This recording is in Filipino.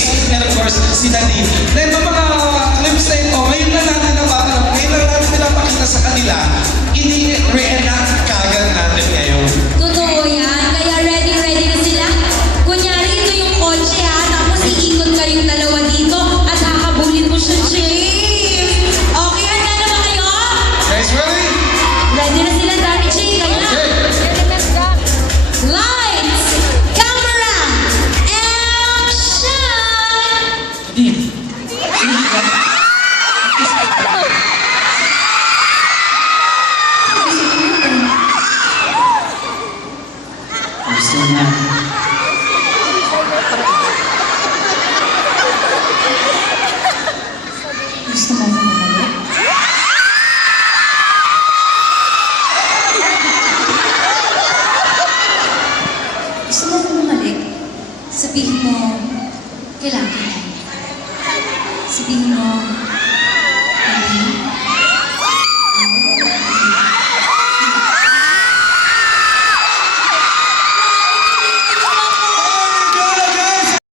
James, and of course, si Nadine. Then, yung mga clips na ito, ngayon na natin napapanap, ngayon na natin pinapakita sa kanila, ini-reenact kagad natin ngayon. Totoo yan. Kaya ready na sila. Kunyari, ito yung kotse ha. Tapos iikot kayong dalawa dito at hakabulin mo siya, James. Okay, handa na ba kayo? Guys, ready? Ready na sila, Daddy J. Kaya lights, camera, action! Gusto na. Gusto mo bumalik? Gusto mo bumalik? Sabihin mo, kailangan. Sabihin mo,